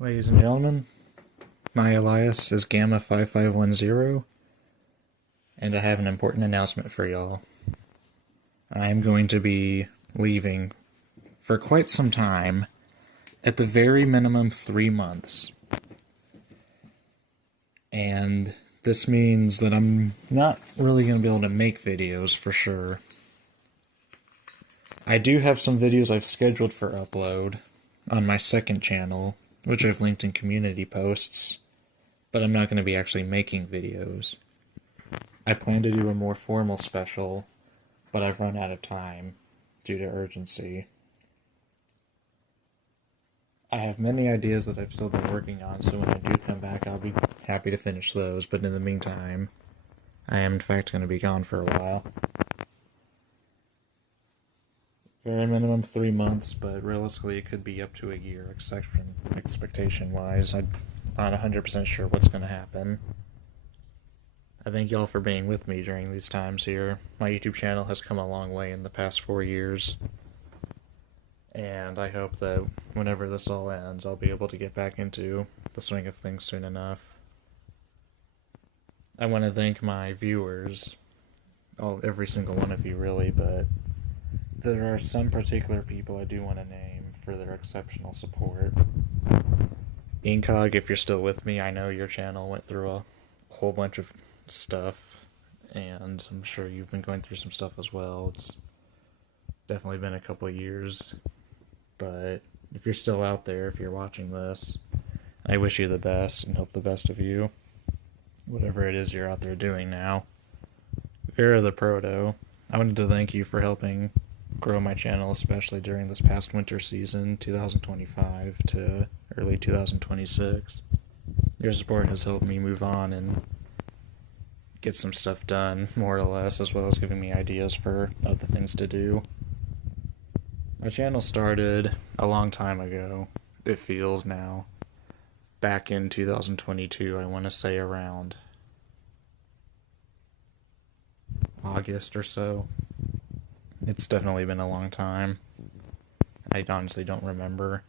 Ladies and gentlemen, my alias is Gamma5510, and I have an important announcement for y'all. I am going to be leaving for quite some time, at the very minimum 3 months. And this means that I'm not really going to be able to make videos for sure. I do have some videos I've scheduled for upload on my second channel, which I've linked in community posts, but I'm not going to be actually making videos. I plan to do a more formal special, but I've run out of time due to urgency. I have many ideas that I've still been working on, so when I do come back, I'll be happy to finish those, but in the meantime, I am in fact going to be gone for a while. Very minimum 3 months, but realistically it could be up to a year, expectation-wise. I'm not 100% sure what's going to happen. I thank y'all for being with me during these times here. My YouTube channel has come a long way in the past 4 years, and I hope that whenever this all ends, I'll be able to get back into the swing of things soon enough. I want to thank my viewers, every single one of you really, but there are some particular people I do want to name for their exceptional support. Incog, if you're still with me, I know your channel went through a whole bunch of stuff, and I'm sure you've been going through some stuff as well. It's definitely been a couple of years, but if you're still out there, if you're watching this, I wish you the best and hope the best of you, whatever it is you're out there doing now. Vera the Proto, I wanted to thank you for helping grow my channel, especially during this past winter season, 2025 to early 2026. Your support has helped me move on and get some stuff done, more or less, as well as giving me ideas for other things to do. My channel started a long time ago, it feels now. Back in 2022, I want to say around August or so. It's definitely been a long time. I honestly don't remember.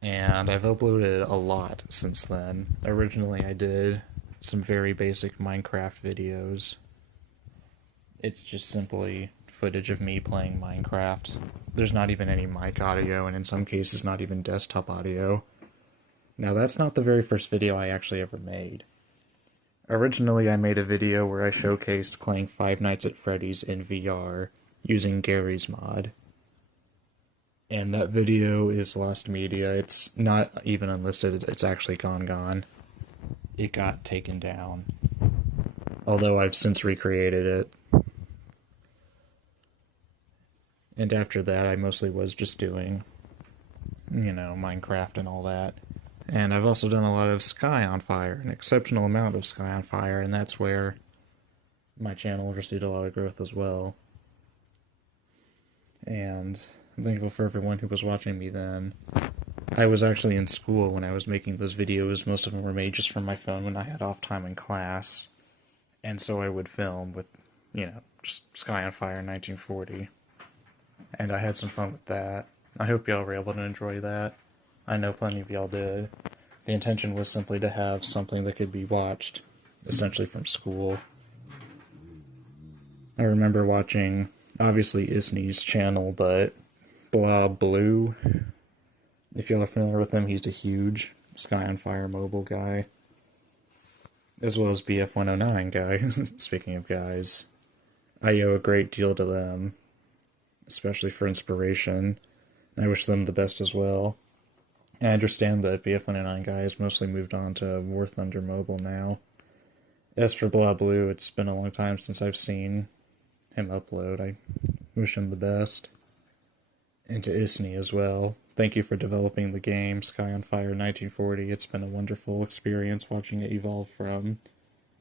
And I've uploaded a lot since then. Originally I did some very basic Minecraft videos. It's just simply footage of me playing Minecraft. There's not even any mic audio, and in some cases not even desktop audio. Now that's not the very first video I actually ever made. Originally I made a video where I showcased playing Five Nights at Freddy's in VR using Gary's mod. And that video is lost media. It's not even unlisted, it's actually gone. It got taken down. Although I've since recreated it. And after that, I mostly was just doing, Minecraft and all that. And I've also done a lot of Sky on Fire, an exceptional amount of Sky on Fire, and that's where my channel received a lot of growth as well. And I'm thankful for everyone who was watching me then. I was actually in school when I was making those videos. Most of them were made just from my phone when I had off time in class. And so I would film with, just Sky on Fire 1940. And I had some fun with that. I hope y'all were able to enjoy that. I know plenty of y'all did. The intention was simply to have something that could be watched, essentially from school. I remember watching, obviously, Isney's channel, but Blah Blue. If y'all are familiar with him, he's a huge Sky on Fire mobile guy. As well as BF109 guy, speaking of guys. I owe a great deal to them, especially for inspiration. I wish them the best as well. I understand that BF109 guy has mostly moved on to War Thunder Mobile now. As for Blah Blue, it's been a long time since I've seen him upload. I wish him the best. And to Isney as well. Thank you for developing the game, Sky on Fire 1940. It's been a wonderful experience watching it evolve from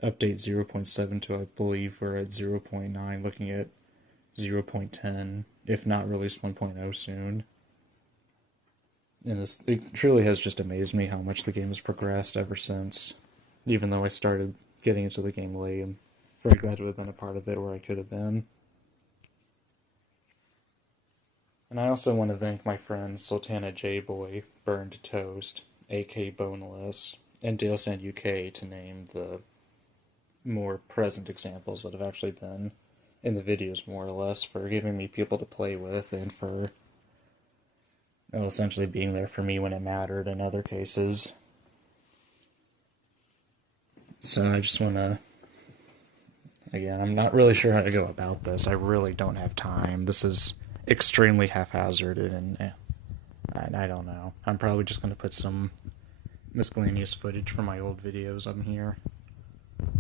update 0.7 to, I believe, we're at 0.9, looking at 0.10, if not released 1.0 soon. And it truly has just amazed me how much the game has progressed ever since. Even though I started getting into the game late, I'm very glad to have been a part of it where I could have been. And I also want to thank my friend Sultana J-Boy, Burned Toast. AK Boneless, and Dale Sand UK to name the more present examples that have actually been in the videos, more or less, for giving me people to play with and for, well, essentially being there for me when it mattered in other cases. So I just want to, again, I'm not really sure how to go about this. I really don't have time. This is extremely haphazarded, and I don't know. I'm probably just going to put some miscellaneous footage from my old videos on here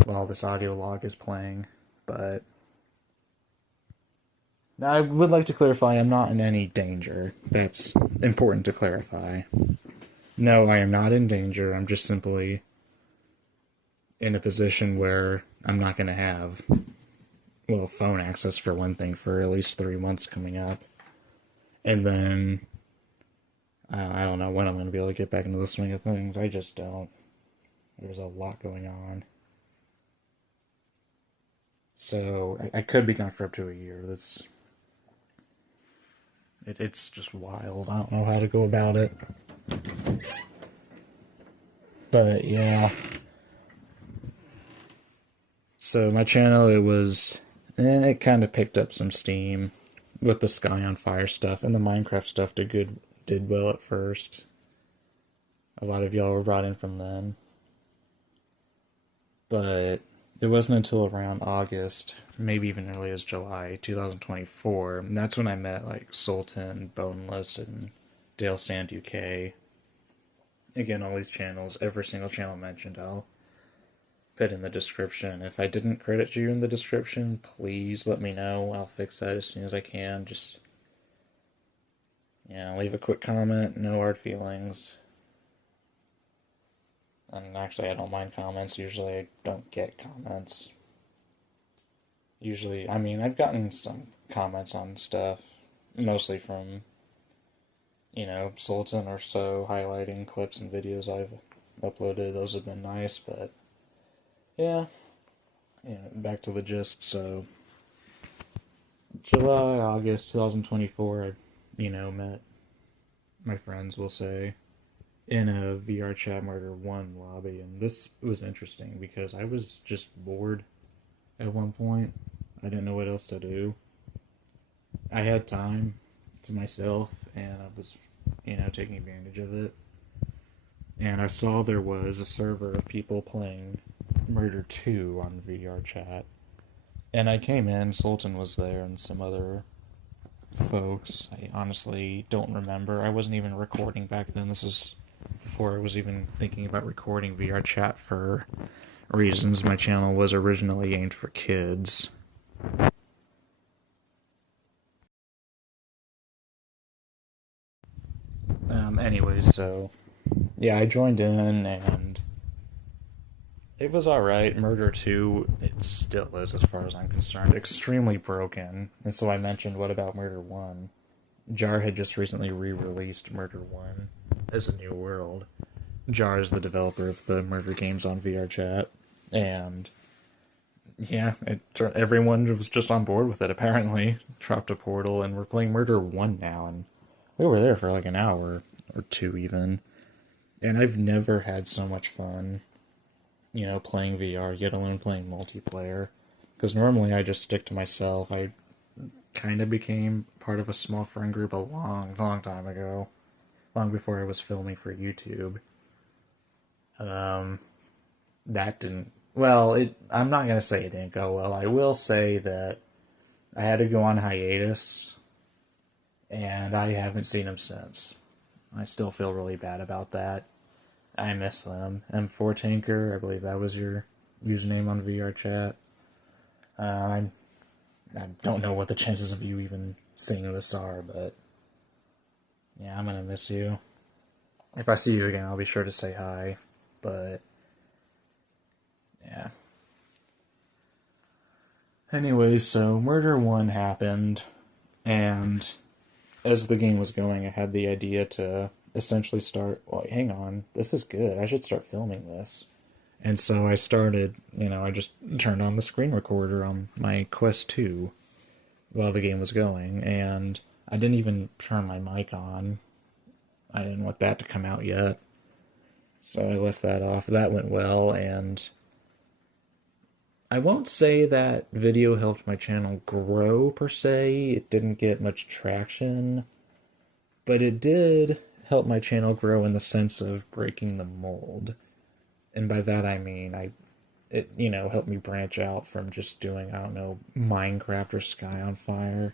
while this audio log is playing, but I would like to clarify I'm not in any danger. That's important to clarify. No, I am not in danger. I'm just simply in a position where I'm not going to have, well, phone access for one thing for at least 3 months coming up. And then I don't know when I'm going to be able to get back into the swing of things. I just don't. There's a lot going on. So I could be gone for up to a year. It's just wild. I don't know how to go about it. But yeah. So my channel, it kind of picked up some steam with the Sky on Fire stuff, and the Minecraft stuff did well at first. A lot of y'all were brought in from then. But it wasn't until around August, maybe even early as July 2024, and that's when I met like Sultan, Boneless, and Dale Sand UK. Again, all these channels, every single channel mentioned, I'll put in the description. If I didn't credit you in the description, please let me know. I'll fix that as soon as I can. Just, leave a quick comment, no hard feelings. And actually, I don't mind comments. Usually, I don't get comments. Usually, I mean, I've gotten some comments on stuff, mostly from, Sultan or so, highlighting clips and videos I've uploaded. Those have been nice, but yeah, back to the gist. So, July, August 2024, I, met my friends, we'll say, in a VR Chat Murder 1 lobby, and this was interesting because I was just bored at one point. I didn't know what else to do. I had time to myself, and I was, taking advantage of it. And I saw there was a server of people playing Murder 2 on VR Chat. And I came in, Sultan was there, and some other folks. I honestly don't remember. I wasn't even recording back then. This is before I was even thinking about recording VR Chat for reasons. My channel was originally aimed for kids. Anyways, so yeah, I joined in and it was alright. Murder 2, it still is, as far as I'm concerned, extremely broken. And so I mentioned, what about Murder 1? Jar had just recently re-released Murder 1 as a new world. Jar is the developer of the murder games on VR Chat. And yeah, everyone was just on board with it, apparently. Dropped a portal, and we're playing Murder 1 now, and we were there for like an hour or two even. And I've never had so much fun, playing VR, yet alone playing multiplayer. Because normally I just stick to myself. I kind of became part of a small friend group a long, long time ago. Long before I was filming for YouTube. That didn't... Well, I'm not going to say it didn't go well. I will say that I had to go on hiatus, and I haven't seen them since. I still feel really bad about that. I miss them. M4 Tanker, I believe that was your username on VR Chat. I don't know what the chances of you even seeing this are, but yeah, I'm gonna miss you. If I see you again, I'll be sure to say hi, but yeah. Anyways, so Murder 1 happened, and as the game was going, I had the idea to essentially start, well, hang on, this is good, I should start filming this. And so I started, I just turned on the screen recorder on my Quest 2 while the game was going, and I didn't even turn my mic on. I didn't want that to come out yet. So I left that off. That went well, and I won't say that video helped my channel grow per se. It didn't get much traction, but it did help my channel grow in the sense of breaking the mold. And by that I mean it helped me branch out from just doing, I don't know, Minecraft or Sky on Fire.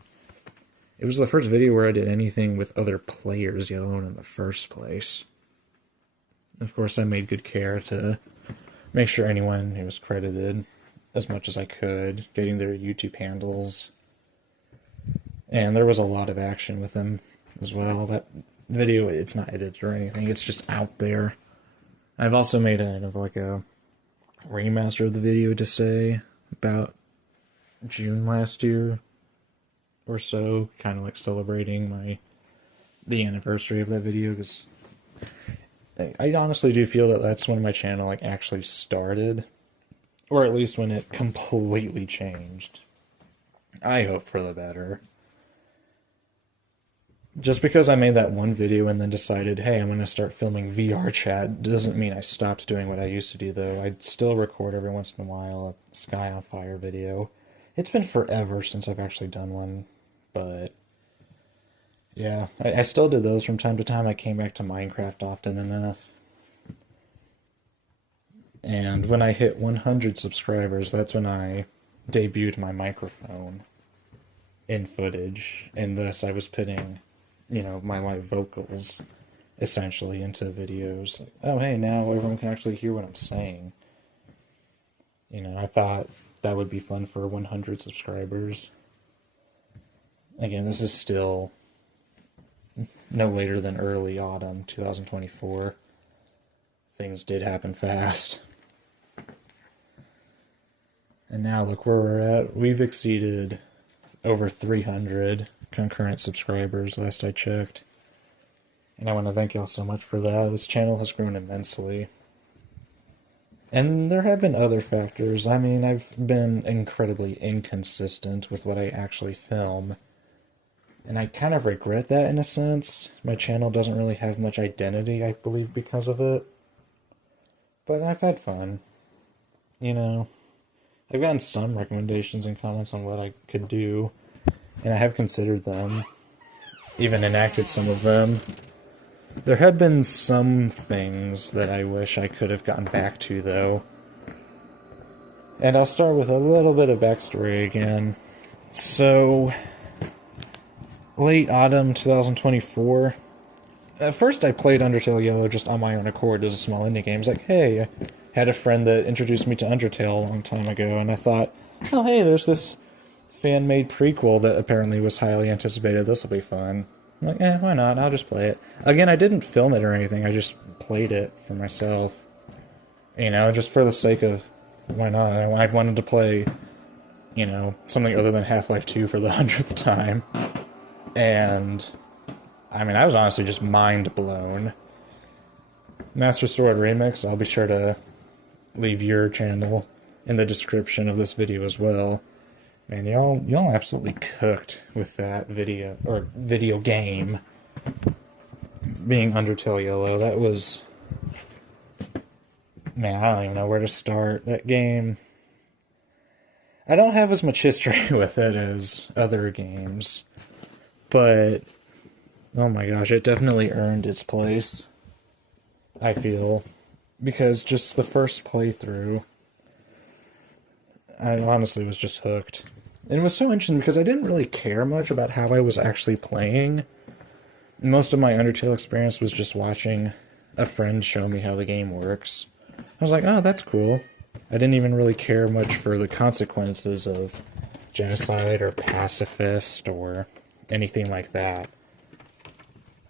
It was the first video where I did anything with other players, yet alone in the first place. Of course, I made good care to make sure anyone who was credited as much as I could, getting their YouTube handles. And there was a lot of action with them as well. That video, it's not edited or anything, it's just out there. I've also made a remaster of the video to say about June last year or so, kind of like celebrating the anniversary of that video, because I honestly do feel that that's when my channel like actually started, or at least when it completely changed. I hope for the better. Just because I made that one video and then decided, hey, I'm going to start filming VR chat, doesn't mean I stopped doing what I used to do, though. I'd still record every once in a while a Sky on Fire video. It's been forever since I've actually done one, but yeah, I still did those from time to time. I came back to Minecraft often enough. And when I hit 100 subscribers, that's when I debuted my microphone in footage, and thus I was putting, my live vocals essentially into videos. Like, oh, hey, now everyone can actually hear what I'm saying. I thought that would be fun for 100 subscribers. Again, this is still no later than early autumn 2024. Things did happen fast. And now look where we're at. We've exceeded over 300 concurrent subscribers last I checked. And I want to thank y'all so much for that. This channel has grown immensely. And there have been other factors. I mean, I've been incredibly inconsistent with what I actually film. And I kind of regret that in a sense. My channel doesn't really have much identity, I believe, because of it. But I've had fun. I've gotten some recommendations and comments on what I could do, and I have considered them, even enacted some of them. There had been some things that I wish I could have gotten back to, though. And I'll start with a little bit of backstory again. So, late autumn 2024. At first I played Undertale Yellow just on my own accord as a small indie game. It's like, hey, I had a friend that introduced me to Undertale a long time ago, and I thought, oh hey, there's this fan-made prequel that apparently was highly anticipated. This'll be fun. I'm like, why not? I'll just play it. Again, I didn't film it or anything, I just played it for myself. Just for the sake of, why not? I wanted to play, something other than Half-Life 2 for the 100th time. And I mean, I was honestly just mind blown. Master Sword Remix, I'll be sure to leave your channel in the description of this video as well. Man, y'all absolutely cooked with that video game being Undertale Yellow. That was, man, I don't even know where to start. That game, I don't have as much history with it as other games, but oh my gosh, it definitely earned its place, I feel, because just the first playthrough, I honestly was just hooked. And it was so interesting because I didn't really care much about how I was actually playing. Most of my Undertale experience was just watching a friend show me how the game works. I was like, oh, that's cool. I didn't even really care much for the consequences of genocide or pacifist or anything like that.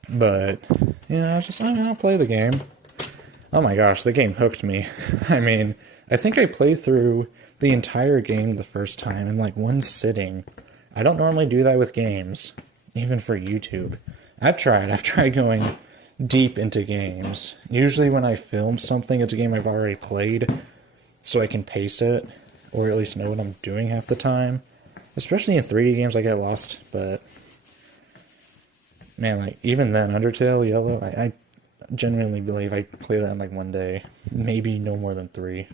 But, I was just, I'll play the game. Oh my gosh, the game hooked me. I mean, I think I played through the entire game the first time in like one sitting. I don't normally do that with games, even for YouTube. I've tried going deep into games. Usually when I film something, it's a game I've already played, so I can pace it, or at least know what I'm doing half the time. Especially in 3D games, I get lost, but man, like, even then, Undertale Yellow, genuinely believe I play that in like one day, maybe no more than 3.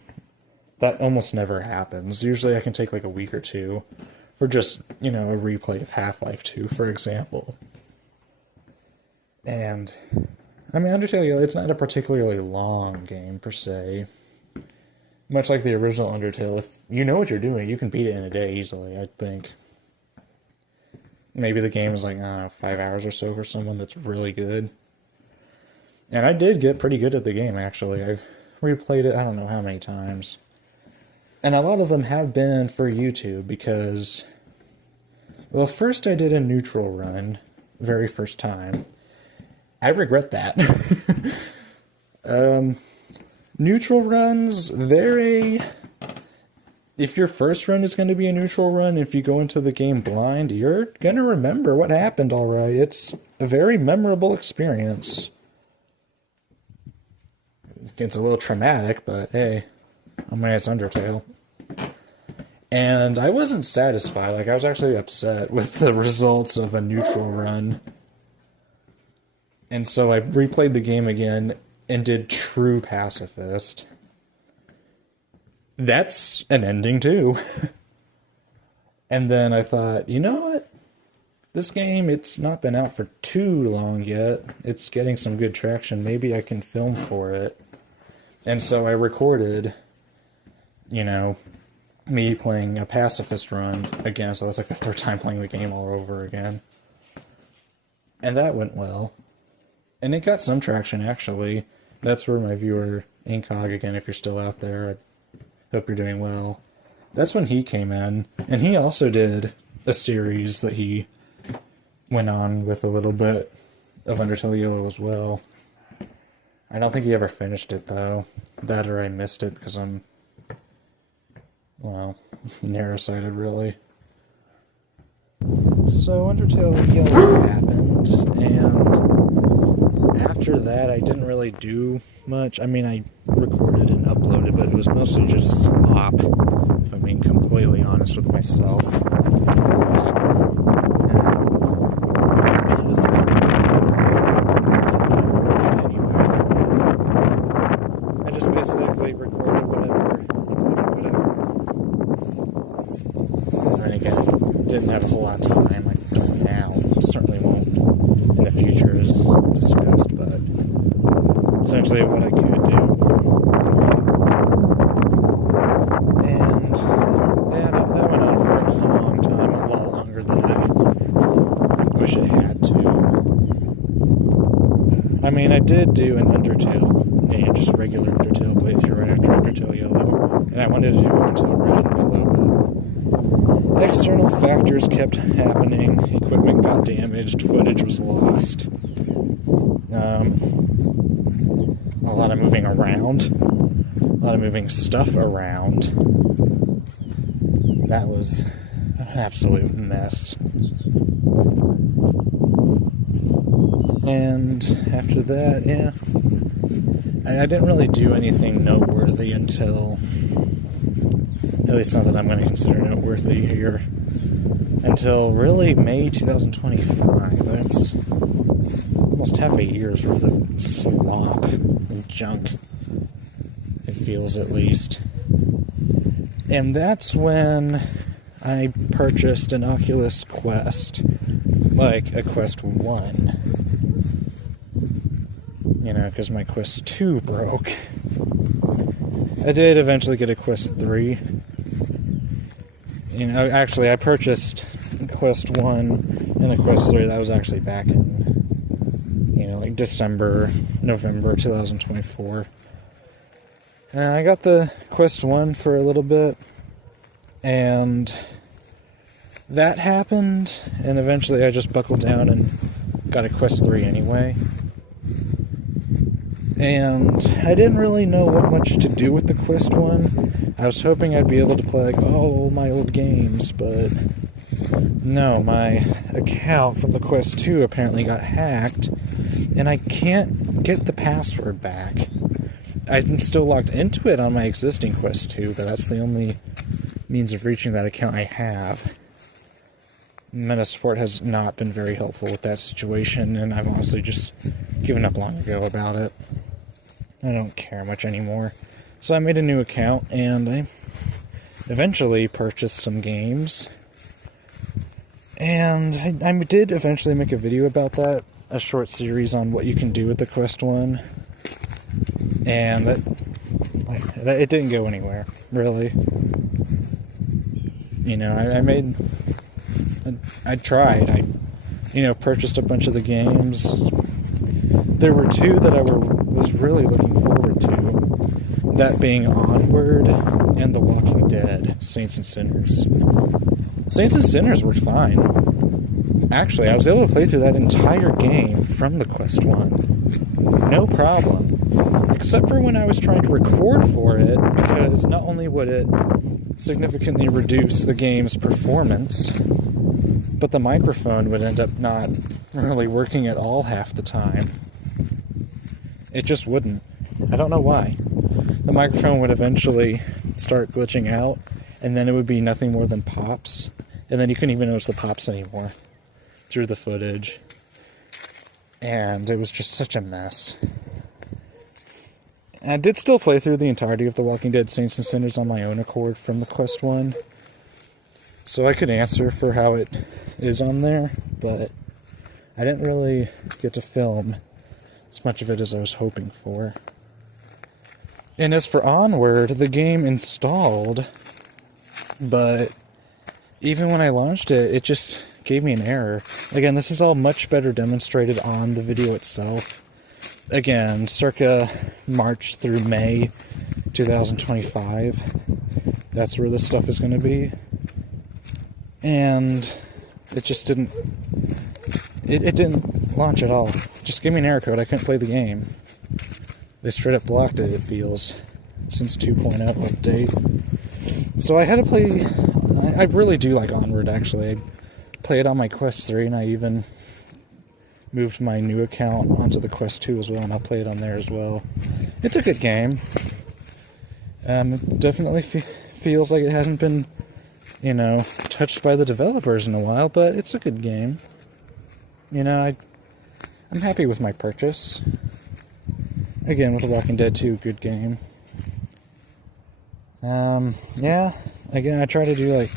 That almost never happens. Usually I can take like a week or 2 for just, a replay of Half-Life 2, for example. And, I mean, Undertale, it's not a particularly long game, per se. Much like the original Undertale, if you know what you're doing, you can beat it in a day easily, I think. Maybe the game is like, 5 hours or so for someone that's really good. And I did get pretty good at the game, actually. I've replayed it I don't know how many times. And a lot of them have been for YouTube because... Well, first I did a neutral run, very first time. I regret that. Neutral runs, if your first run is going to be a neutral run, if you go into the game blind, you're going to remember what happened, alright. It's a very memorable experience. It's a little traumatic, but hey, I mean, it's Undertale. And I wasn't satisfied. Like, I was actually upset with the results of a neutral run. And so I replayed the game again and did True Pacifist. That's an ending, too. And then I thought, you know what? This game, it's not been out for too long yet. It's getting some good traction. Maybe I can film for it. And so I recorded, me playing a pacifist run again. So that's like the 3rd time playing the game all over again. And that went well. And it got some traction, actually. That's where my viewer, Incog, again, if you're still out there, I hope you're doing well. That's when he came in. And he also did a series that he went on with a little bit of Undertale Yellow as well. I don't think he ever finished it, though. That or I missed it, because I'm, narrow-sighted, really. So Undertale Yellow happened, and after that I didn't really do much. I mean, I recorded and uploaded, but it was mostly just slop, if I'm being completely honest with myself. It was I just basically recorded whatever, uploaded whatever. And again, didn't have a whole lot of time like I'm doing now. Certainly won't in the future, as discussed, but essentially what I could do. And yeah, that went on for a long time, a lot longer than I wish it had to. I mean, I did do an Undertale, and just regular Undertale playthrough right after Undertale Yellow, and I wanted to do Undertale Red and Yellow, but external factors kept happening, equipment got damaged, footage was lost, a lot of moving around, a lot of moving stuff around. That was an absolute mess. And after that, yeah, I didn't really do anything noteworthy until, at least not that I'm going to consider noteworthy here, until really May 2025. That's almost half a year's worth of slop and junk, it feels at least. And that's when I purchased an Oculus Quest, like a Quest 1. Because my Quest 2 broke. I did eventually get a Quest 3. Actually, I purchased Quest 1 and a Quest 3. That was actually back in, like December, November 2024. And I got the Quest 1 for a little bit, and that happened, and eventually I just buckled down and got a Quest 3 anyway. And I didn't really know what much to do with the Quest 1. I was hoping I'd be able to play, like, all my old games, but no, my account from the Quest 2 apparently got hacked, and I can't get the password back. I'm still logged into it on my existing Quest 2, but that's the only means of reaching that account I have. Meta support has not been very helpful with that situation, and I've honestly just given up long ago about it. I don't care much anymore. So I made a new account, and I eventually purchased some games. And I did eventually make a video about that, a short series on what you can do with the Quest 1. And that it didn't go anywhere, really. You know, I tried. I purchased a bunch of the games. There were two that I was really looking forward to. That being Onward and The Walking Dead, Saints and Sinners. Saints and Sinners were fine. Actually, I was able to play through that entire game from the Quest 1. No problem. Except for when I was trying to record for it, because not only would it significantly reduce the game's performance, but the microphone would end up not really working at all half the time. It just wouldn't. I don't know why. The microphone would eventually start glitching out, and then it would be nothing more than pops, and then you couldn't even notice the pops anymore through the footage. And it was just such a mess. And I did still play through the entirety of The Walking Dead Saints and Sinners on my own accord from the Quest 1. So I could answer for how it is on there, but I didn't really get to film as much of it as I was hoping for. And as for Onward, the game installed, but even when I launched it, it just gave me an error. Again, this is all much better demonstrated on the video itself. Again, circa March through May 2025. That's where this stuff is going to be. And it just didn't... It didn't launch at all. Just gave me an error code. I couldn't play the game. They straight up blocked it, it feels, since 2.0 update. So I had to play... I really do like Onward, actually. I played on my Quest 3, and I even moved my new account onto the Quest 2 as well, and I'll play it on there as well. It's a good game. It definitely feels like it hasn't been, touched by the developers in a while, but it's a good game. I'm happy with my purchase. Again, with The Walking Dead 2, good game. Yeah, again, I try to do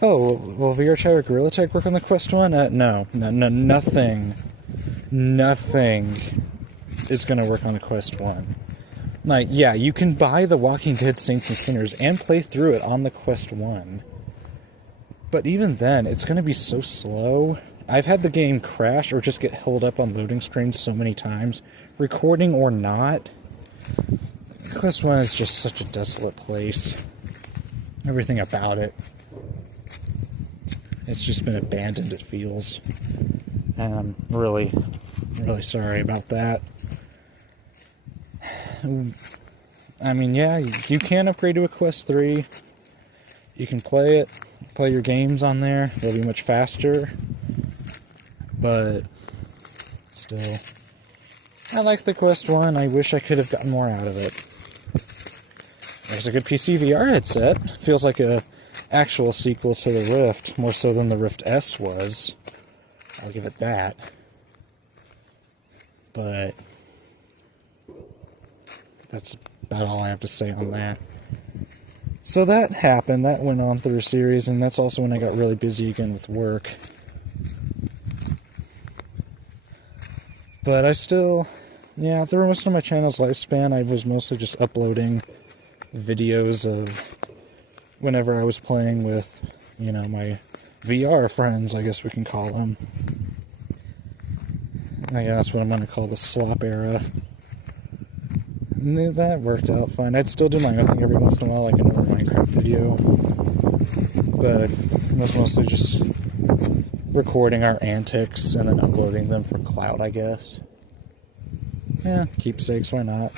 will VR Chat or Gorilla Tag work on the Quest 1? No, nothing is going to work on the Quest 1. Yeah, you can buy The Walking Dead Saints and Sinners and play through it on the Quest 1. But even then, it's going to be so slow. I've had the game crash or just get held up on loading screens so many times, recording or not. Quest 1 is just such a desolate place. Everything about it. It's just been abandoned, it feels. And I'm really, really sorry about that. I mean, yeah, you can upgrade to a Quest 3. You can play your games on there. They'll be much faster. But still, I like the Quest 1. I wish I could have gotten more out of it. There's a good PC VR headset. Feels like a actual sequel to the Rift, more so than the Rift S was. I'll give it that. But that's about all I have to say on that. So that happened. That went on through a series, and that's also when I got really busy again with work. But I still, through most of my channel's lifespan, I was mostly just uploading videos of whenever I was playing with, my VR friends, I guess we can call them. Yeah, that's what I'm going to call the slop era. And that worked out fine. I'd still do my own thing every once in a while, like another Minecraft video. But it was mostly just recording our antics and then uploading them for cloud, I guess. Yeah, keepsakes, why not?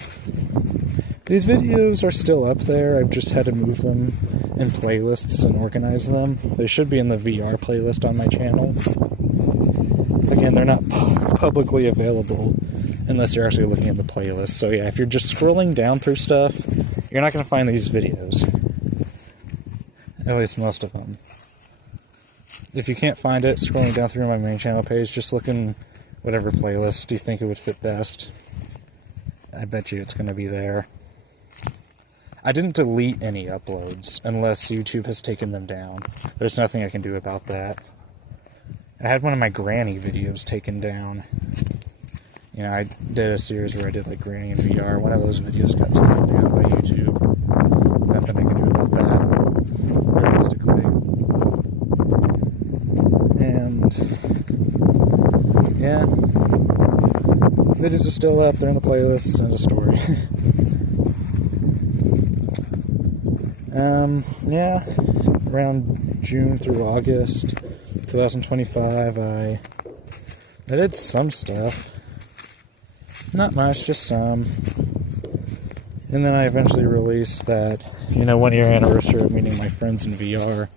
These videos are still up there. I've just had to move them in playlists and organize them. They should be in the VR playlist on my channel. Again, they're not publicly available unless you're actually looking at the playlist. So yeah, if you're just scrolling down through stuff, you're not going to find these videos. At least most of them. If you can't find it, scrolling down through my main channel page, just look in whatever playlist you think it would fit best. I bet you it's going to be there. I didn't delete any uploads unless YouTube has taken them down. There's nothing I can do about that. I had one of my granny videos taken down. You know, I did a series where I did like granny in VR. One of those videos got taken down by YouTube. Nothing I can do about that, realistically. And yeah, videos are still up. They're in the playlists and a story. Yeah, around June through August 2025, I did some stuff. Not much, just some. And then I eventually released that, 1-year anniversary of meeting my friends in VR.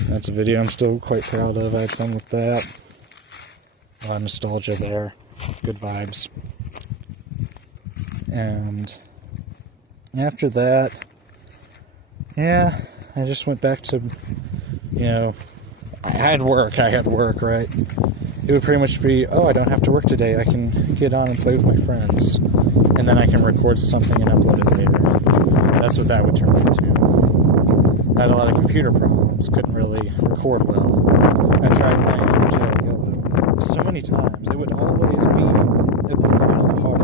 That's a video I'm still quite proud of. I had fun with that. A lot of nostalgia there. Good vibes. And after that, yeah, I just went back to, I had work, right? It would pretty much be, oh, I don't have to work today, I can get on and play with my friends. And then I can record something and upload it later. That's what that would turn into. I had a lot of computer problems, couldn't really record well. I tried playing Undertale Yellow so many times, it would always be at the final part.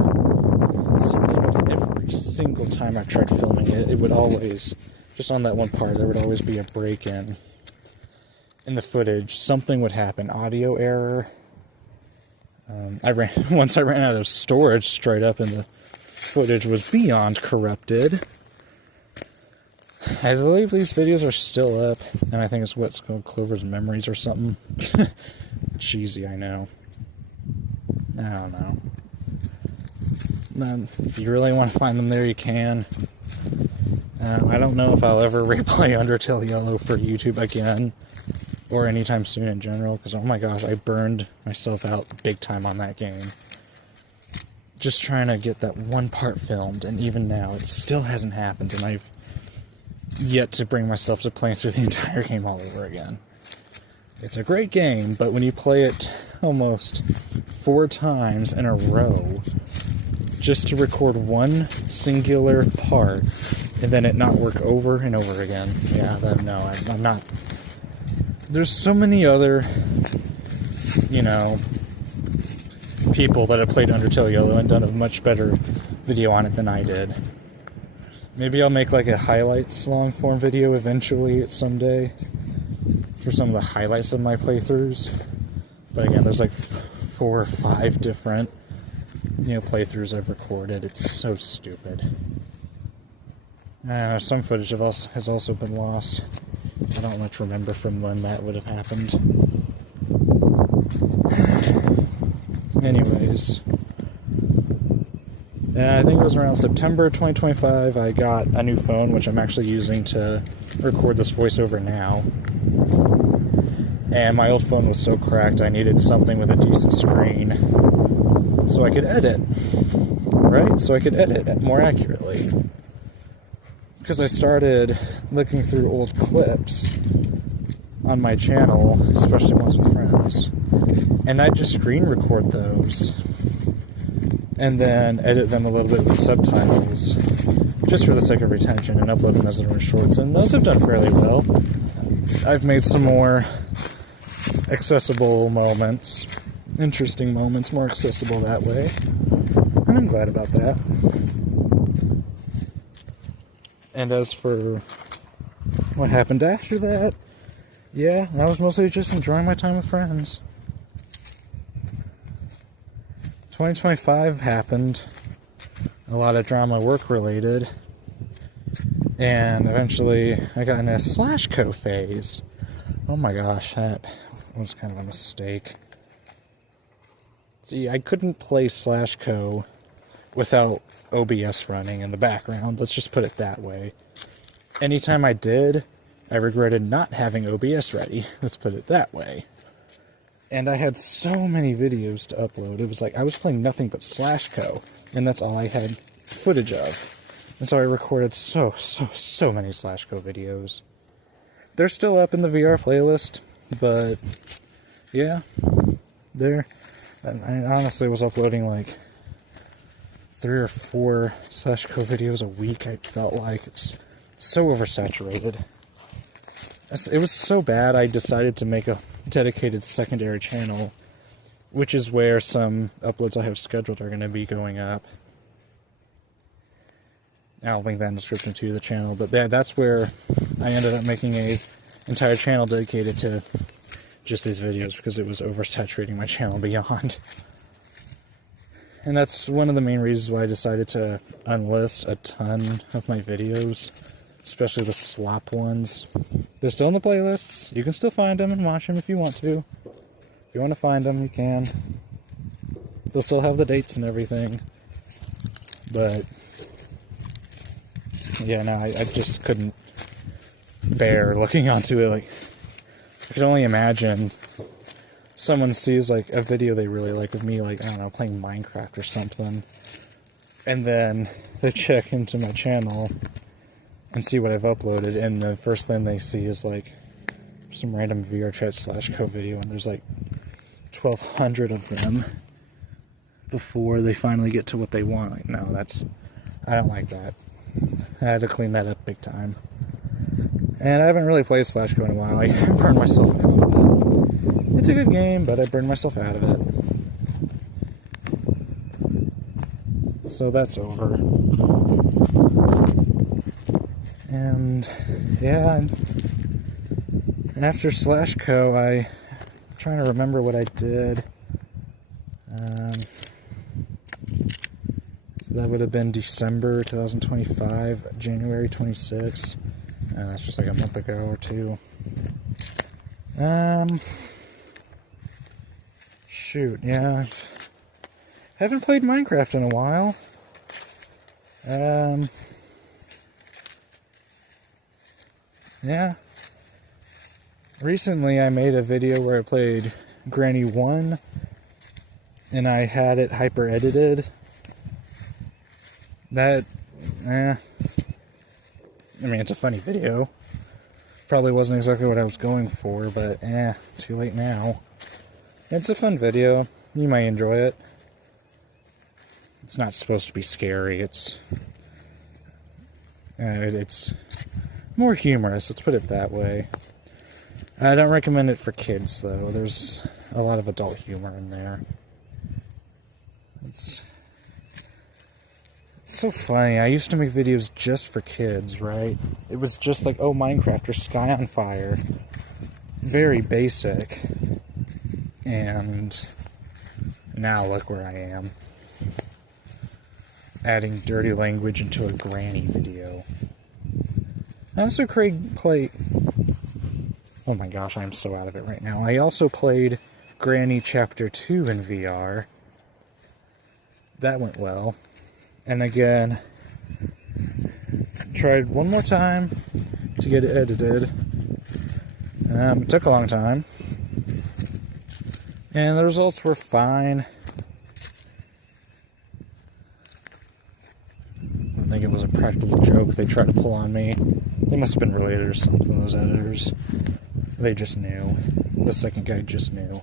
Every single time I tried filming it, it would always, just on that one part, there would always be a break in the footage. Something would happen, audio error. Once I ran out of storage straight up and the footage was beyond corrupted. I believe these videos are still up, and I think it's what's called Clover's Memories or something. Cheesy, I know. I don't know. If you really want to find them there, you can. I don't know if I'll ever replay Undertale Yellow for YouTube again, or anytime soon in general, because oh my gosh, I burned myself out big time on that game. Just trying to get that one part filmed, and even now, it still hasn't happened, and I've yet to bring myself to playing through the entire game all over again. It's a great game, but when you play it almost 4 times in a row, just to record one singular part, and then it not work over and over again. Yeah, no, I'm not. There's so many other, people that have played Undertale Yellow and done a much better video on it than I did. Maybe I'll make like a highlights long form video eventually someday for some of the highlights of my playthroughs. But again, there's like 4 or 5 different playthroughs I've recorded. It's so stupid. Some footage has also been lost. I don't much remember from when that would have happened. Anyways, I think it was around September 2025 I got a new phone, which I'm actually using to record this voiceover now. And my old phone was so cracked I needed something with a decent screen so I could edit, right? So I could edit more accurately. Because I started looking through old clips on my channel, especially ones with friends, and I'd just screen record those and then edit them a little bit with subtitles just for the sake of retention and upload them as their own shorts, and those have done fairly well. I've made some more accessible moments, interesting moments, more accessible that way, and I'm glad about that. And as for what happened after that, yeah, I was mostly just enjoying my time with friends. 2025 happened, a lot of drama work related, and eventually I got in a /co phase. Oh my gosh, that was kind of a mistake. See, I couldn't play /co without OBS running in the background, let's just put it that way. Anytime I did, I regretted not having OBS ready, let's put it that way. And I had so many videos to upload, it was like I was playing nothing but /co, and that's all I had footage of. And so I recorded so many /co videos. They're still up in the VR playlist, but yeah, they're And I honestly was uploading like 3 or 4 /co videos a week. I felt like it's so oversaturated. It was so bad I decided to make a dedicated secondary channel, which is where some uploads I have scheduled are going to be going up. I'll link that in the description to the channel, but that's where I ended up making a entire channel dedicated to just these videos because it was oversaturating my channel beyond. And that's one of the main reasons why I decided to unlist a ton of my videos, especially the slop ones. They're still in the playlists. You can still find them and watch them if you want to. If you want to find them, you can. They'll still have the dates and everything. But yeah, no, I just couldn't bear looking onto it. Like, I could only imagine someone sees like a video they really like of me, like, I don't know, playing Minecraft or something, and then they check into my channel and see what I've uploaded, and the first thing they see is like some random VR chat /co video, and there's like 1,200 of them before they finally get to what they want. Like, no, I don't like that. I had to clean that up big time. And I haven't really played /co in a while. I burned myself out of it. It's a good game, but I burned myself out of it. So that's over. And yeah, after /co, I'm trying to remember what I did. So that would have been December 2025, January 26th. That's just like a month ago or two. Shoot, yeah. Haven't played Minecraft in a while. Yeah. Recently I made a video where I played Granny 1, and I had it hyper edited. I mean, it's a funny video. Probably wasn't exactly what I was going for, but too late now. It's a fun video. You might enjoy it. It's not supposed to be scary. It's more humorous, let's put it that way. I don't recommend it for kids, though. There's a lot of adult humor in there. It's so funny. I used to make videos just for kids, right? It was just like, oh, Minecraft or Sky on Fire. Very basic. And now look where I am. Adding dirty language into a granny video. I also played... Oh my gosh, I'm so out of it right now. I also played Granny Chapter 2 in VR. That went well. And again, tried one more time to get it edited. It took a long time. And the results were fine. I think it was a practical joke they tried to pull on me. They must have been related or something, those editors. They just knew. The second guy just knew.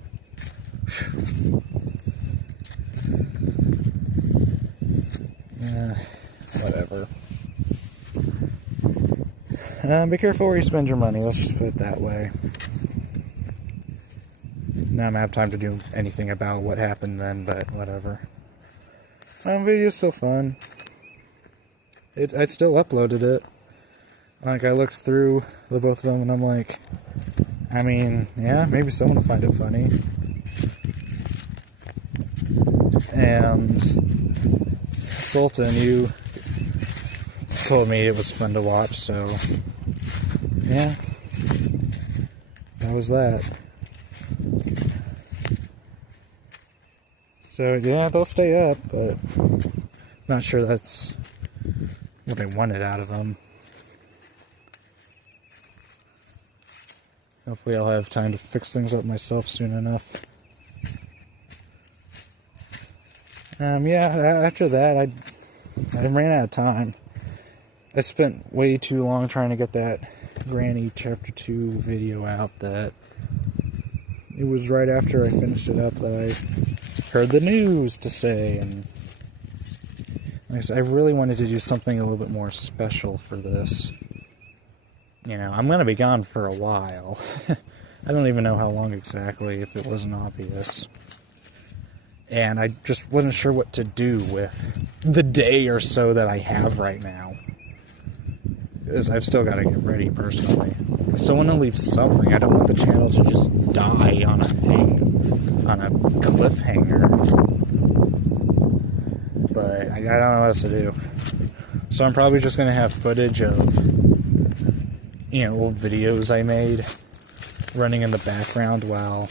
Whatever. Be careful where you spend your money, let's just put it that way. Now I'm gonna have time to do anything about what happened then, but whatever. Video's still fun. I still uploaded it. Like, I looked through the both of them and I'm like, I mean, yeah, maybe someone will find it funny. And Sultan, you told me it was fun to watch, so yeah, that was that. So yeah, they'll stay up, but not sure that's what I wanted out of them. Hopefully I'll have time to fix things up myself soon enough. Yeah, after that, I ran out of time. I spent way too long trying to get that Granny Chapter 2 video out that it was right after I finished it up that I heard the news to say, and like I said, I really wanted to do something a little bit more special for this. You know, I'm going to be gone for a while. I don't even know how long exactly, if it wasn't obvious. And I just wasn't sure what to do with the day or so that I have right now. Because I've still got to get ready, personally. I still want to leave something. I don't want the channel to just die on a cliffhanger. But I don't know what else to do. So I'm probably just going to have footage of, you know, old videos I made running in the background while,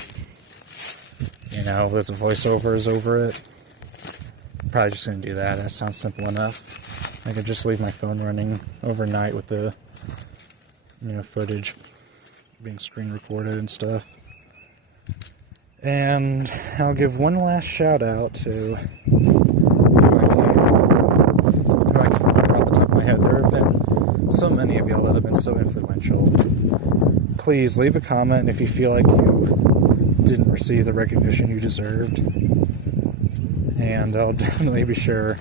you know, there's voiceovers over it. Probably just going to do that. That sounds simple enough. I could just leave my phone running overnight with the, you know, footage being screen recorded and stuff. And I'll give one last shout out to who I can remember off the top of my head. There have been so many of y'all that have been so influential. Please leave a comment if you feel like you didn't receive the recognition you deserved. And I'll definitely be sure,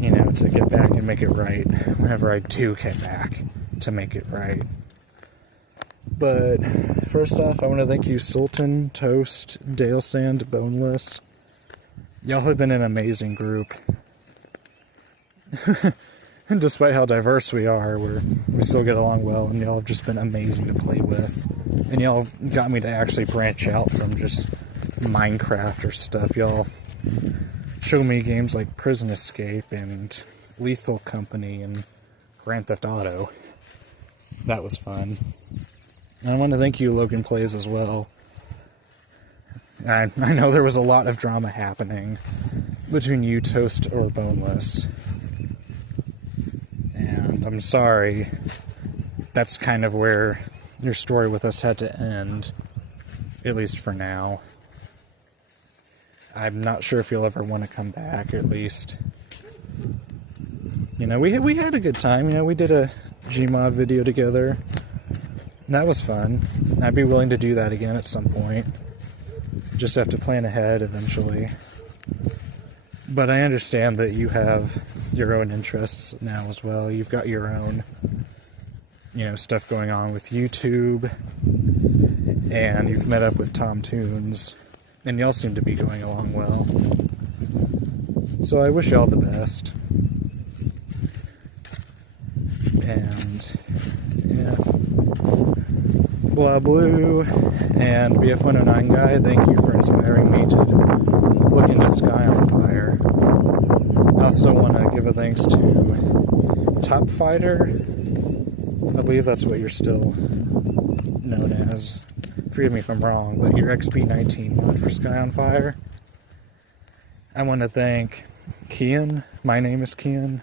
you know, to get back and make it right whenever I do get back to make it right. But first off, I want to thank you, Sultan, Toast, Dale Sand, Boneless. Y'all have been an amazing group. And despite how diverse we are, we still get along well, and y'all have just been amazing to play with. And y'all got me to actually branch out from just Minecraft or stuff. Y'all show me games like Prison Escape and Lethal Company and Grand Theft Auto. That was fun. And I want to thank you, Logan Plays, as well. I know there was a lot of drama happening between you, Toast, or Boneless. And I'm sorry. That's kind of where your story with us had to end. At least for now. I'm not sure if you'll ever want to come back, at least. You know, we had a good time. You know, we did a Gmod video together. That was fun. I'd be willing to do that again at some point. Just have to plan ahead eventually. But I understand that you have your own interests now as well. You've got your own, you know, stuff going on with YouTube. And you've met up with Tom Toons. And y'all seem to be going along well. So I wish y'all the best. And, yeah. Blah Blue and BF109 Guy, thank you for inspiring me to look into Sky on Fire. I also want to give a thanks to Top Fighter. I believe that's what you're still known as. Forgive me if I'm wrong, but your XP19 mod for Sky on Fire. I want to thank Kian, my name is Kian,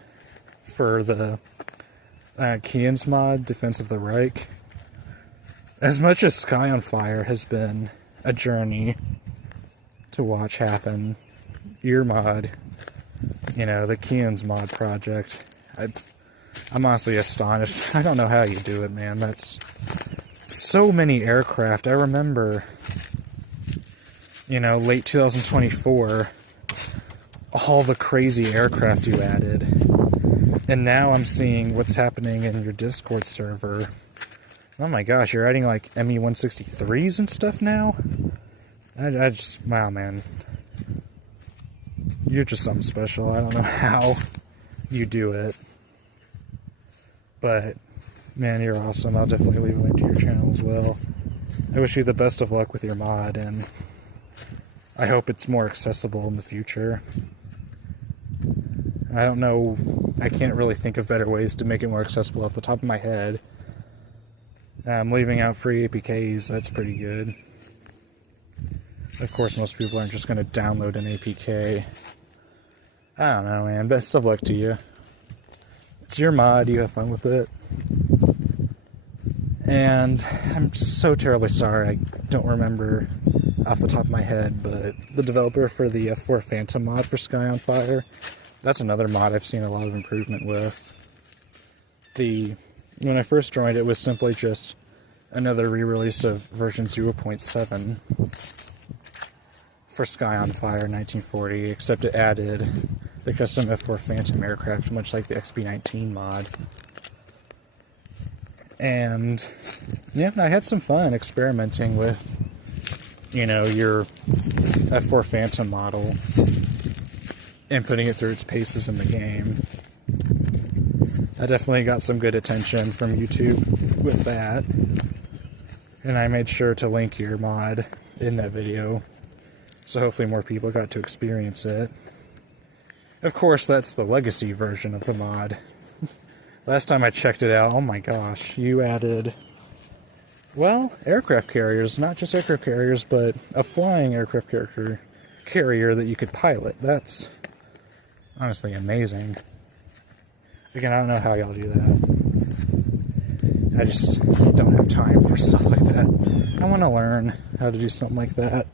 for the Kian's mod, Defense of the Reich. As much as Sky on Fire has been a journey to watch happen, your mod, you know, the Kian's mod project, I'm honestly astonished. I don't know how you do it, man. That's so many aircraft. I remember, you know, late 2024, all the crazy aircraft you added. And now I'm seeing what's happening in your Discord server. Oh my gosh, you're adding like ME-163s and stuff now? I just, wow, man. You're just something special. I don't know how you do it. But, man, you're awesome. I'll definitely leave a link to your channel as well. I wish you the best of luck with your mod, and I hope it's more accessible in the future. I don't know, I can't really think of better ways to make it more accessible off the top of my head. I'm leaving out free APKs, that's pretty good. Of course, most people aren't just going to download an APK. I don't know, man. Best of luck to you. It's your mod, you have fun with it. And I'm so terribly sorry, I don't remember off the top of my head, but the developer for the F4 Phantom mod for Sky on Fire, that's another mod I've seen a lot of improvement with. When I first joined, it was simply just another re-release of version 0.7 for Sky on Fire 1940, except it added the custom F4 Phantom aircraft, much like the XB-19 mod. And yeah, I had some fun experimenting with, you know, your F4 Phantom model and putting it through its paces in the game. I definitely got some good attention from YouTube with that, and I made sure to link your mod in that video, so hopefully more people got to experience it. Of course, that's the legacy version of the mod. Last time I checked it out, oh my gosh, you added, well, aircraft carriers, not just aircraft carriers, but a flying aircraft carrier that you could pilot. That's honestly amazing. Again, I don't know how y'all do that. I just don't have time for stuff like that. I want to learn how to do something like that,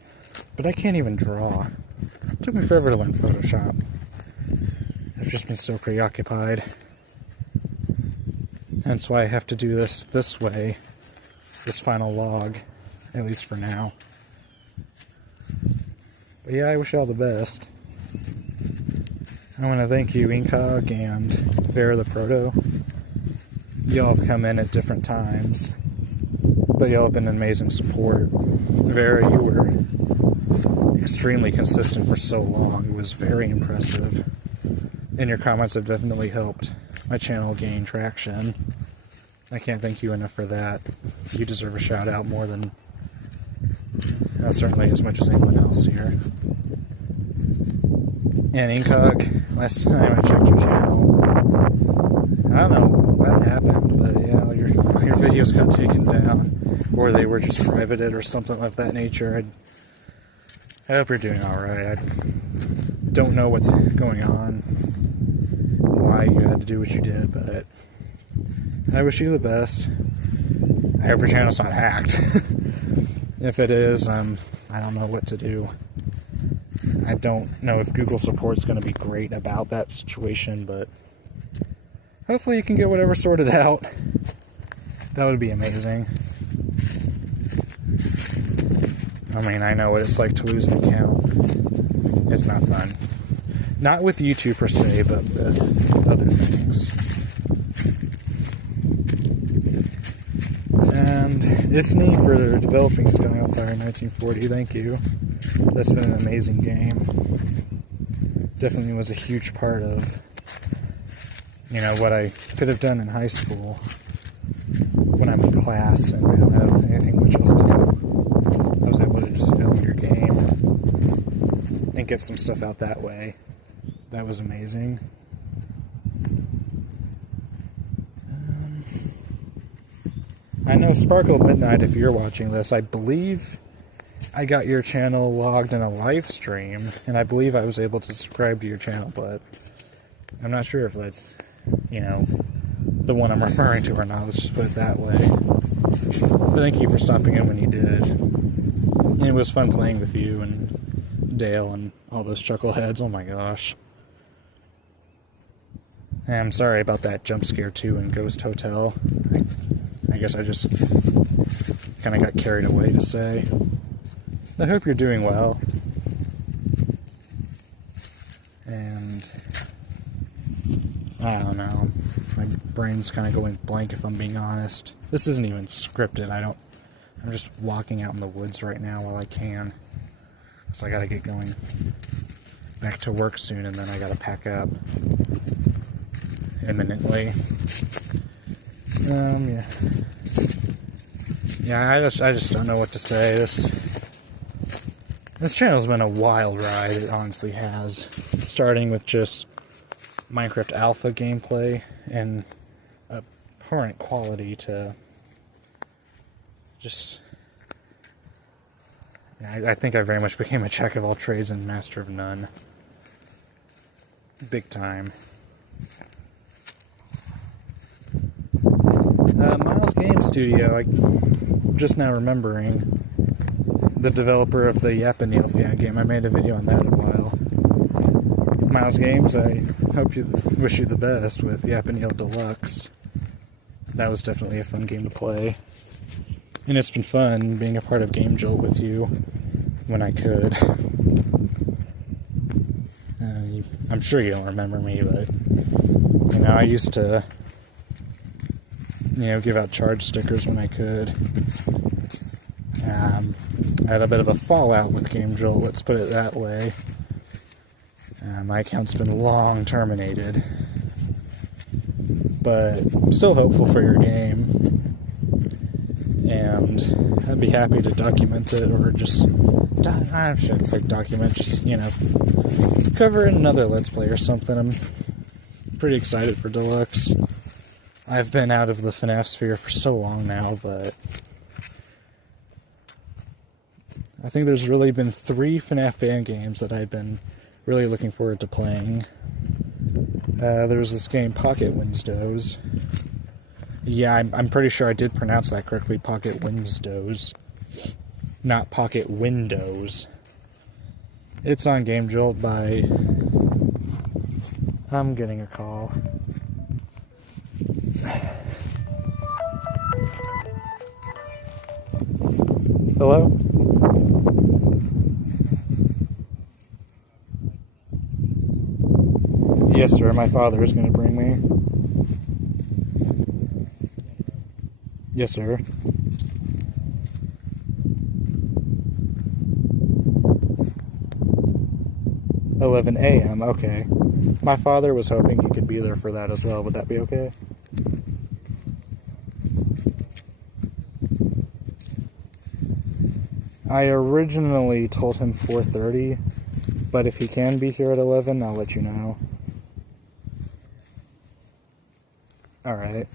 but I can't even draw. It took me forever to learn Photoshop. I've just been so preoccupied. That's why I have to do this way, this final log, at least for now. But yeah, I wish you all the best. I want to thank you, Incog and Vera the Proto. Y'all have come in at different times, but y'all have been an amazing support. Vera, you were extremely consistent for so long. It was very impressive. And your comments have definitely helped my channel gain traction. I can't thank you enough for that. You deserve a shout out more than, certainly as much as anyone else here. And Incog, last time I checked your channel, I don't know what happened, but yeah, your videos got taken down, or they were just privated or something of that nature. I hope you're doing alright. I don't know what's going on, why you had to do what you did, but I wish you the best. I hope your channel's not hacked. If it is, I don't know what to do. I don't know if Google support's going to be great about that situation, but hopefully you can get whatever sorted out. That would be amazing. I mean, I know what it's like to lose an account. It's not fun. Not with YouTube per se, but with other things. And Isney for developing Sky on Fire 1940, thank you. That's been an amazing game. Definitely was a huge part of, you know, what I could have done in high school when I'm in class and I don't have anything much else to do. I was able to just film your game and get some stuff out that way. That was amazing. I know Sparkle Midnight, if you're watching this, I believe I got your channel logged in a live stream, and I believe I was able to subscribe to your channel, but I'm not sure if that's, you know, the one I'm referring to or not. Let's just put it that way. But thank you for stopping in when you did. And it was fun playing with you and Dale and all those chuckleheads. Oh my gosh. And I'm sorry about that jump scare too in Ghost Hotel. I guess I just kind of got carried away to say. I hope you're doing well. And I don't know. My brain's kind of going blank if I'm being honest. This isn't even scripted. I'm just walking out in the woods right now while I can. So I gotta get going back to work soon, and then I gotta pack up imminently. Yeah. Yeah, I just don't know what to say. This channel's been a wild ride, it honestly has. Starting with just Minecraft Alpha gameplay and abhorrent quality to just... I think I very much became a jack of all trades and master of none. Big time. Miles Game Studio, I'm just now remembering, the developer of the Yappanil fan game. I made a video on that a while. Miles Games, I wish you the best with Yappanil Deluxe. That was definitely a fun game to play. And it's been fun being a part of Game Jolt with you when I could. I'm sure you don't remember me, but, you know, I used to, you know, give out charge stickers when I could. I had a bit of a fallout with Game Jolt, let's put it that way. My account's been long terminated, but I'm still hopeful for your game, and I'd be happy to document it, or just, I shouldn't say document, just, you know, cover in another Let's Play or something. I'm pretty excited for Deluxe. I've been out of the FNAF sphere for so long now, but I think there's really been 3 FNAF fan games that I've been really looking forward to playing. There's this game, Pocket Windows. Yeah, I'm pretty sure I did pronounce that correctly, Pocket Windows. Not Pocket Windows. It's on Game Jolt by... I'm getting a call. Hello? Yes, sir, my father is going to bring me. Yes, sir. $11 a.m., okay. My father was hoping he could be there for that as well. Would that be okay? I originally told him 4:30, but if he can be here at 11, I'll let you know. Alright.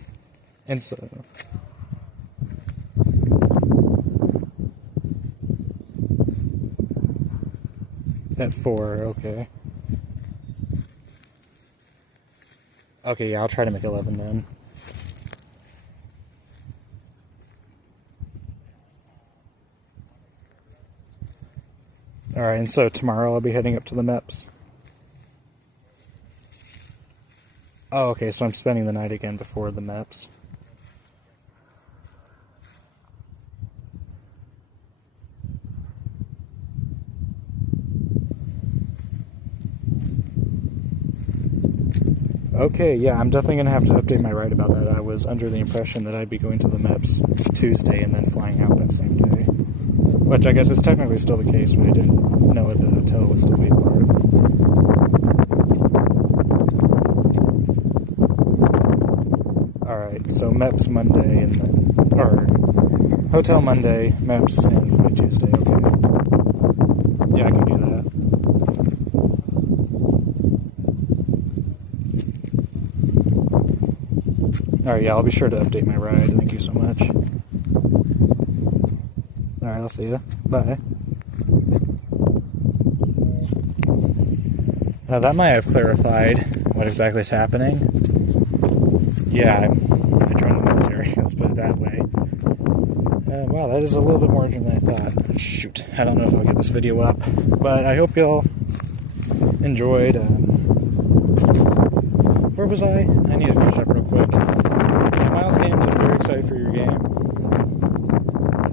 And so... At 4, okay. Okay, yeah, I'll try to make 11 then. Alright, and so tomorrow I'll be heading up to the MEPS. Oh, okay, so I'm spending the night again before the MEPS. Okay, yeah, I'm definitely going to have to update my write about that. I was under the impression that I'd be going to the MEPS Tuesday and then flying out that same day. Which I guess is technically still the case, but I didn't know that the hotel would still be part. Alright, so MEPS Monday and then... or... Hotel Monday, MEPS, and Flight Tuesday, okay. Yeah, I can do that. Alright, yeah, I'll be sure to update my ride. Thank you so much. Alright, I'll see you. Bye. That might have clarified what exactly is happening. Yeah, I joined the military, let's put it that way. Wow, that is a little bit more than I thought. Shoot, I don't know if I'll get this video up, but I hope y'all enjoyed. Where was I? I need to finish up real quick. Yeah, Miles Games, I'm very excited for your game.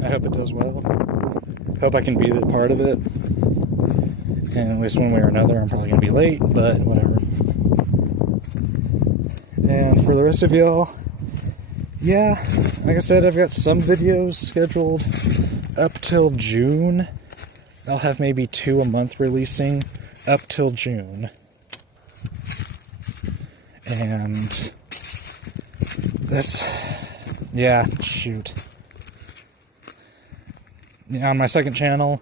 I hope it does well. Hope I can be a part of it. And at least one way or another, I'm probably going to be late, but whatever. And for the rest of y'all, yeah, like I said, I've got some videos scheduled up till June. I'll have maybe 2 a month releasing up till June. And that's, yeah, shoot. On my second channel,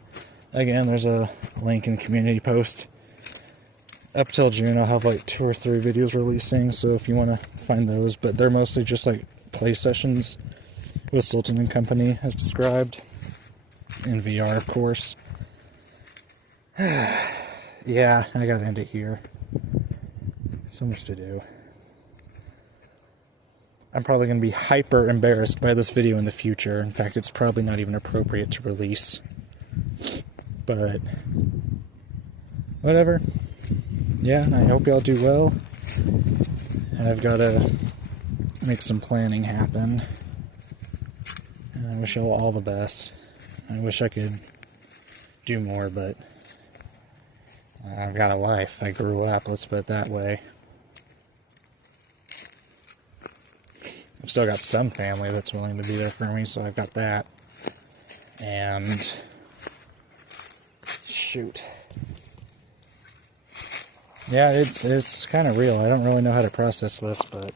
again, there's a link in the community post. Up till June, I'll have like 2 or 3 videos releasing, so if you want to find those, but they're mostly just like play sessions with Sultan and Company, as described. In VR, of course. Yeah, I gotta end it here. So much to do. I'm probably going to be hyper embarrassed by this video in the future. In fact, it's probably not even appropriate to release. But, whatever. Yeah, I hope y'all do well. I've got to make some planning happen. And I wish y'all all the best. I wish I could do more, but I've got a life. I grew up, let's put it that way. I've still got some family that's willing to be there for me, so I've got that. And shoot. Yeah, it's kind of real. I don't really know how to process this, but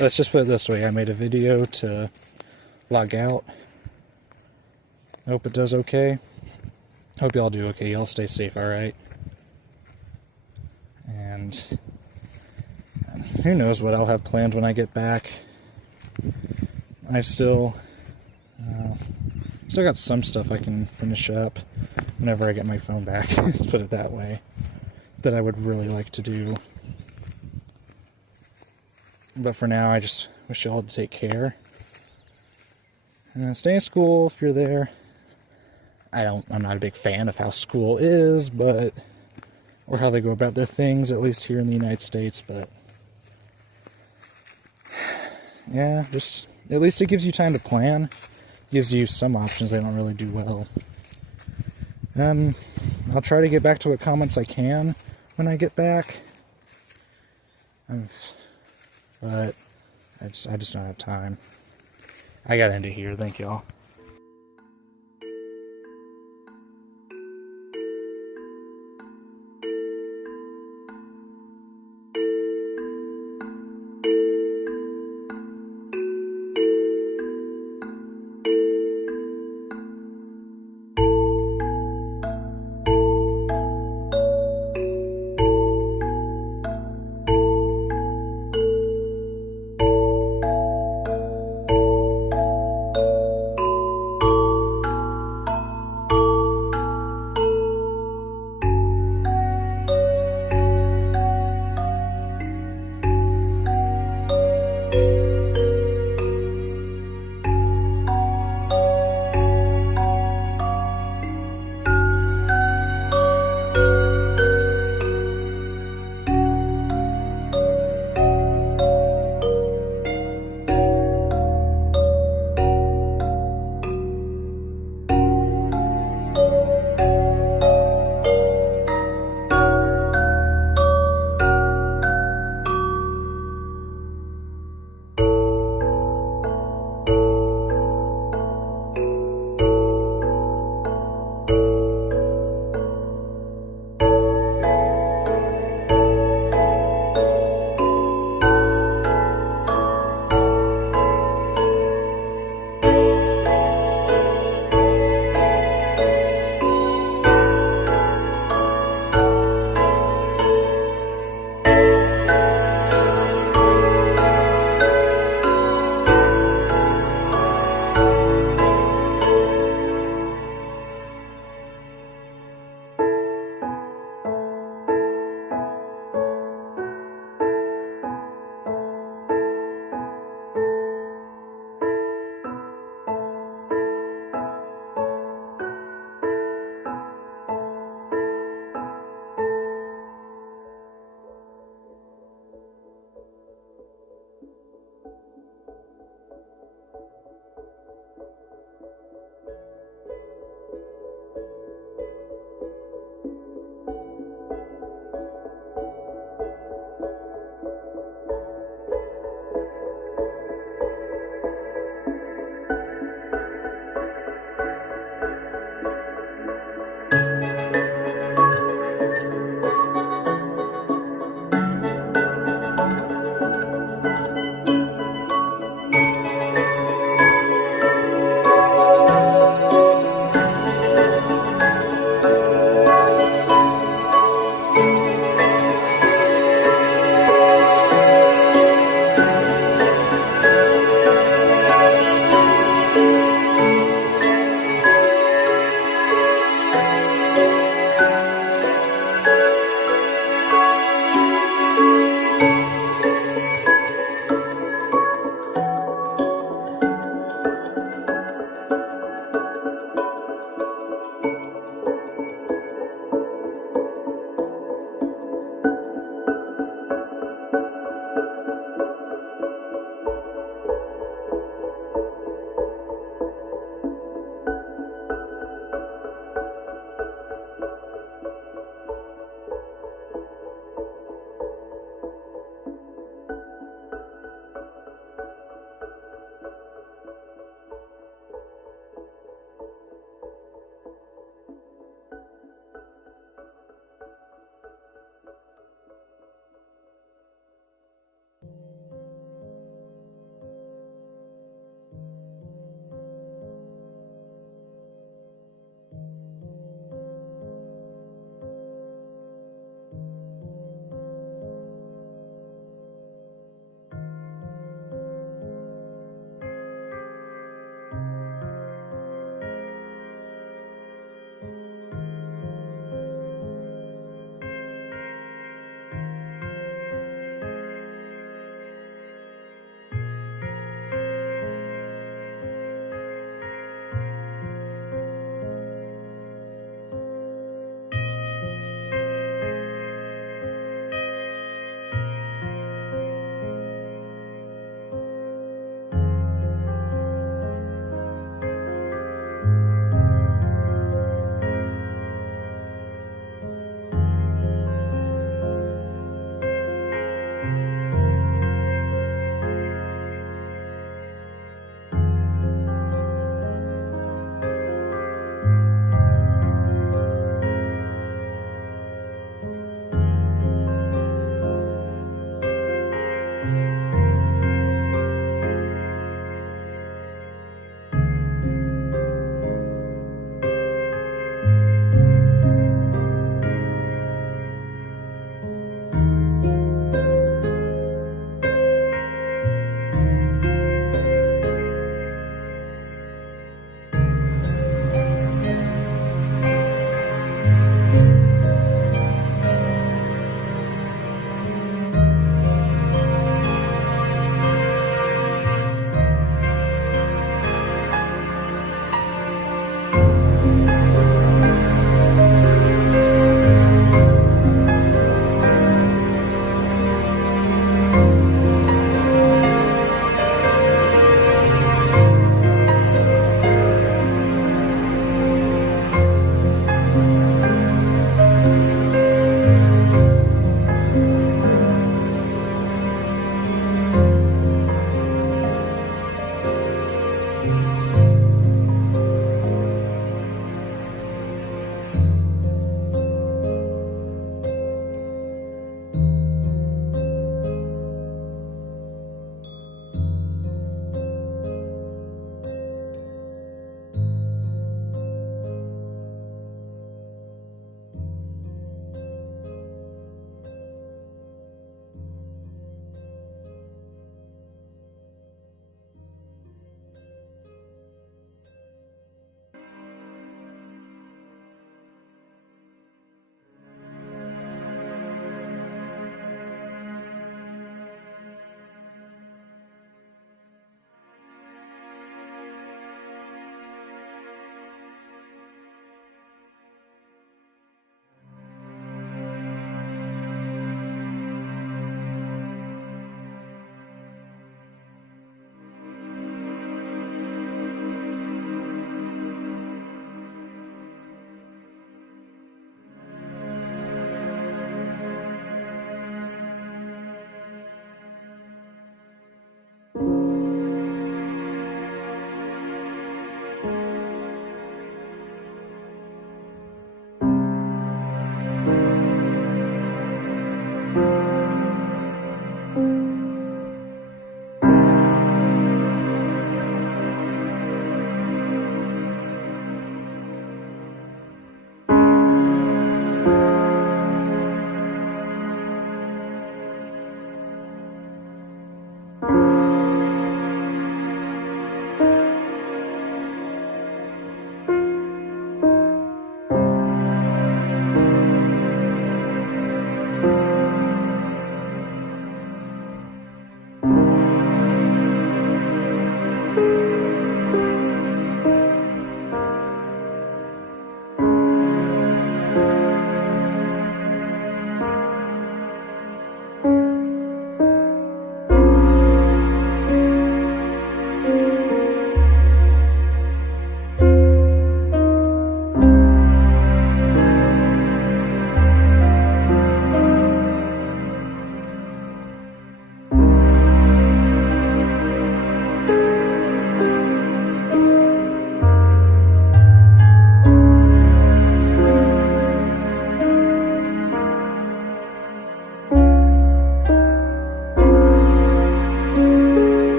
let's just put it this way. I made a video to log out. I hope it does okay. Hope y'all do okay. Y'all stay safe, alright? And who knows what I'll have planned when I get back. I've still got some stuff I can finish up whenever I get my phone back, let's put it that way, that I would really like to do. But for now, I just wish y'all to take care. Stay in school if you're there. I'm not a big fan of how school is, but, or how they go about their things, at least here in the United States, but yeah, just, at least it gives you time to plan. Gives you some options they don't really do well. I'll try to get back to what comments I can when I get back. But I just don't have time. I gotta end it here. Thank y'all.